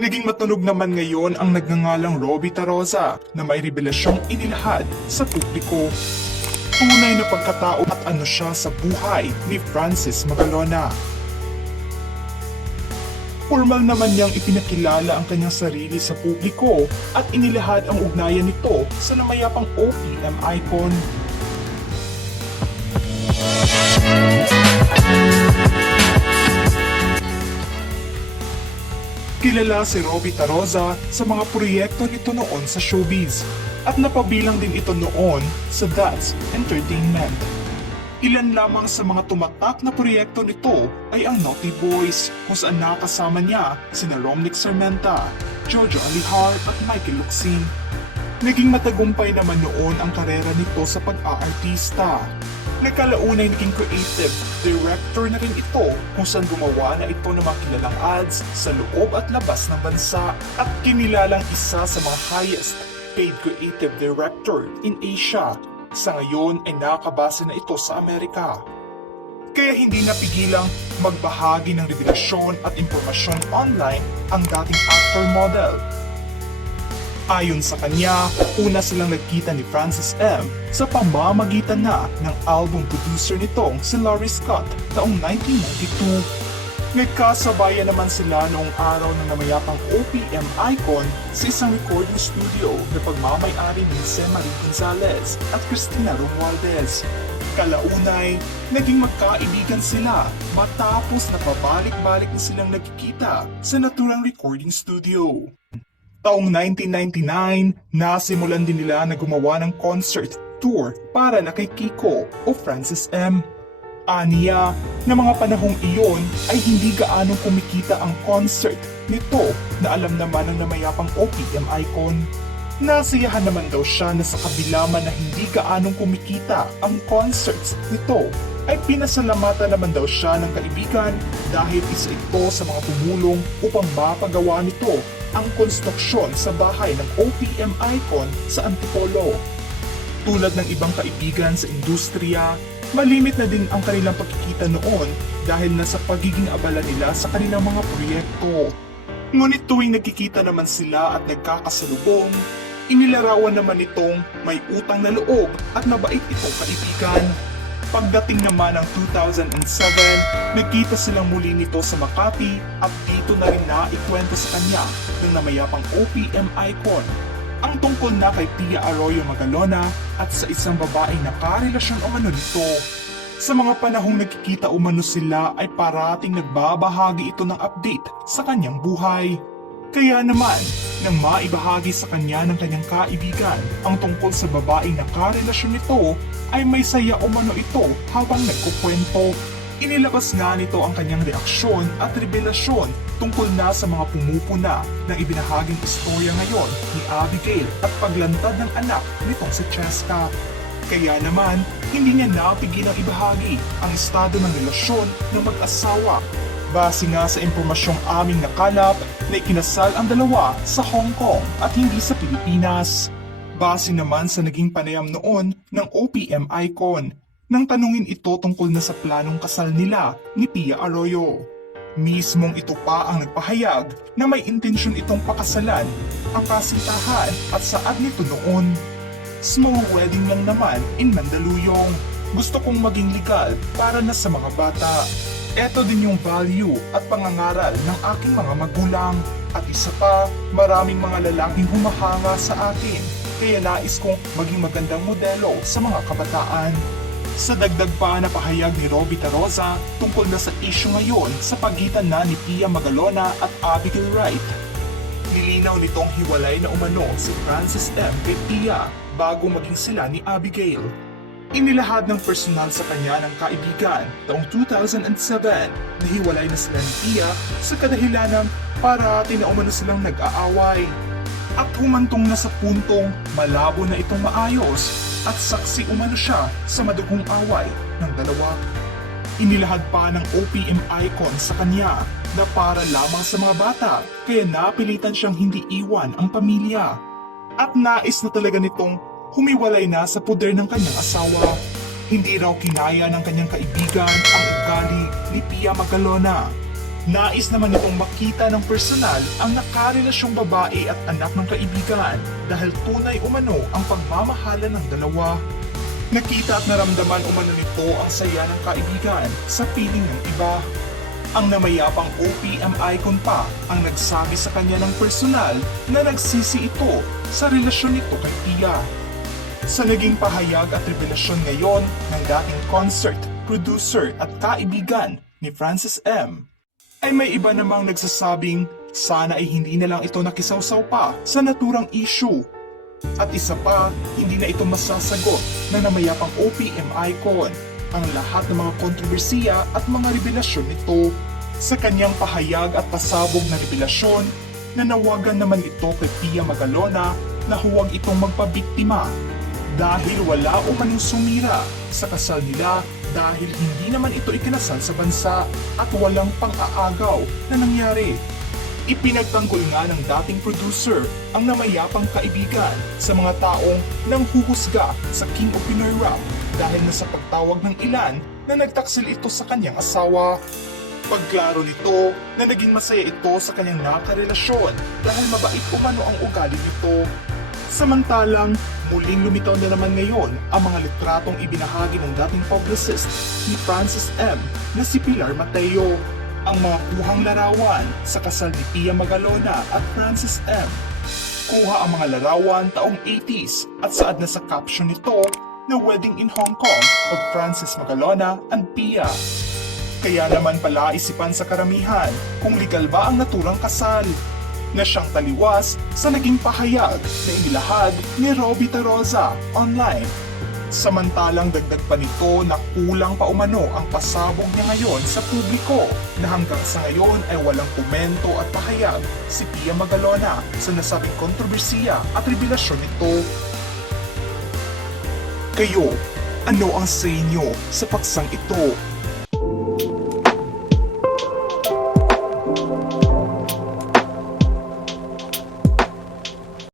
Naging matunog naman ngayon ang nagngangalang Robbie Tarosa na may revelasyong inilahad sa publiko. Tunay na pagkatao at ano siya sa buhay ni Francis Magalona. Formal naman niyang ipinakilala ang kanyang sarili sa publiko at inilahad ang ugnayan nito sa namayapang OPM icon. Kilala si Robbie Tarosa sa mga proyekto nito noon sa showbiz at napabilang din ito noon sa That's Entertainment. Ilan lamang sa mga tumatak na proyekto nito ay ang Naughty Boys kung saan nakasama niya sina Romnick Sarmenta, Jojo Alihar at Michael Locsin. Naging matagumpay naman noon ang karera nito sa pag-aartista. Nagkalaunay naging creative director na rin ito kung saan gumawa na ito ng mga kilalang ads sa loob at labas ng bansa at kinilalang isa sa mga highest paid creative director in Asia. Sa ngayon ay nakabase na ito sa Amerika. Kaya hindi napigilang magbahagi ng revelasyon at impormasyon online ang dating actor model. Ayon sa kanya, una silang nagkita ni Francis M. sa pamamagitan na ng album producer nitong si Larry Scott taong 1992. Nagkasabayan naman sila noong araw ng namayapang OPM icon sa isang recording studio na pagmamay-ari ni Jose Marie Gonzalez at Cristina Romualdez. Kalaunay, naging magkaibigan sila matapos na pabalik-balik na silang nagkikita sa naturang recording studio. Taong 1999, nasimulan din nila na gumawa ng concert tour para na kay Kiko o Francis M. Aniya na mga panahong iyon ay hindi gaanong kumikita ang concert nito na alam naman ng namayapang OPM icon. Nasiyahan naman daw siya na sa kabila man na hindi gaanong kumikita ang concerts nito ay pinasalamatan naman daw siya ng kaibigan dahil isa ito sa mga tumulong upang mapagawa nito ang konstruksyon sa bahay ng OPM icon sa Antipolo. Tulad ng ibang kaibigan sa industriya, malimit na din ang kanilang pagkikita noon dahil nasa pagiging abala nila sa kanilang mga proyekto. Ngunit tuwing nagkikita naman sila at nagkakasalubong, inilarawan naman itong may utang na loob at mabait itong kaibigan. Pagdating naman ng 2007, nagkita silang muli nito sa Makati at dito na rin naikwento sa kanya ng namayapang OPM icon ang tungkol na kay Pia Arroyo Magalona at sa isang babaeng nakarelasyon umano nito. Sa mga panahong nagkikita umano sila ay parating nagbabahagi ito ng update sa kanyang buhay. Kaya naman, nang maibahagi sa kanya ng kanyang kaibigan ang tungkol sa babaeng nakarelasyon nito, ay may saya umano ito habang nagkukwento. Inilabas nga nito ang kanyang reaksyon at revelasyon tungkol na sa mga pumupuna ng ibinahaging istorya ngayon ni Abigail at paglantad ng anak nitong si Cheska. Kaya naman, hindi niya napigilang ibahagi ang estado ng relasyon ng mag-asawa. Base nga sa impormasyong aming nakalap na ikinasal ang dalawa sa Hong Kong at hindi sa Pilipinas. Base naman sa naging panayam noon ng OPM icon, nang tanungin ito tungkol na sa planong kasal nila ni Pia Arroyo. Mismong ito pa ang nagpahayag na may intensyon itong pakasalan ang kasintahan at saad nito noon. Small wedding lang naman in Mandaluyong. Gusto kong maging legal para na sa mga bata. Ito din yung value at pangangaral ng aking mga magulang. At isa pa, maraming mga lalaking humahanga sa akin. Kaya nais kong maging magandang modelo sa mga kabataan. Sa dagdag pa na pahayag ni Robbie Tarosa tungkol na sa issue ngayon sa pagitan na ni Pia Magalona at Abigail Wright. Nilinaw nitong hiwalay na umano si Francis M. kay Pia bago maging sila ni Abigail. Inilahad ng personal sa kanya ng kaibigan taong 2007 na hiwalay na sila ni Pia sa kadahilanan parati na umano silang nag-aaway. At humantong na sa puntong malabo na itong maayos at saksi umano siya sa madugong away ng dalawa. Inilahad pa ng OPM icon sa kanya na para lamang sa mga bata kaya napilitan siyang hindi iwan ang pamilya. At nais na talaga nitong humiwalay na sa puder ng kanyang asawa. Hindi raw kinaya ng kanyang kaibigan ang ugali ni Pia Magalona. Nais naman itong makita ng personal ang nakarelasyong babae at anak ng kaibigan dahil tunay umano ang pagmamahala ng dalawa. Nakita at naramdaman umano nito ang saya ng kaibigan sa piling ng iba. Ang namayapang OPM icon pa ang nagsabi sa kanya ng personal na nagsisi ito sa relasyon nito kay Pia. Sa naging pahayag at revelasyon ngayon ng dating concert, producer at kaibigan ni Francis M., ay may iba namang nagsasabing sana ay hindi na lang ito nakisawsaw pa sa naturang issue. At isa pa, hindi na ito masasagot na namayapang OPM icon ang lahat ng mga kontrobersiya at mga revelasyon nito. Sa kanyang pahayag at pasabog na revelasyon, nanawagan naman ito kay Pia Magalona na huwag itong magpabiktima dahil wala umanong sumira sa kasal nila dahil hindi naman ito ikinasal sa bansa at walang pang-aagaw na nangyari. Ipinagtanggol nga ng dating producer ang namayapang kaibigan sa mga taong nanghuhusga sa King of Pinoy Rap dahil na sa pagtawag ng ilan na nagtaksil ito sa kanyang asawa. Pagklaro nito na naging masaya ito sa kanyang nakarelasyon dahil mabait umano ang ugali nito. Samantalang, muling lumitaw na naman ngayon ang mga litratong ibinahagi ng dating publicist ni Francis M. na si Pilar Mateo. Ang mga kuhang larawan sa kasal ni Pia Magalona at Francis M. Kuha ang mga larawan taong 80s at saad na sa caption nito na Wedding in Hong Kong of Francis Magalona and Pia. Kaya naman pala isipan sa karamihan kung legal ba ang naturang kasal, na siyang taliwas sa naging pahayag na inilahad ni Robby Taroza online. Samantalang dagdag pa nito na kulang pa umano ang pasabog niya ngayon sa publiko na hanggang sa ngayon ay walang komento at pahayag si Pia Magalona sa nasabing kontrobersiya at revelasyon nito. Kayo, ano ang sa inyo sa paksang ito?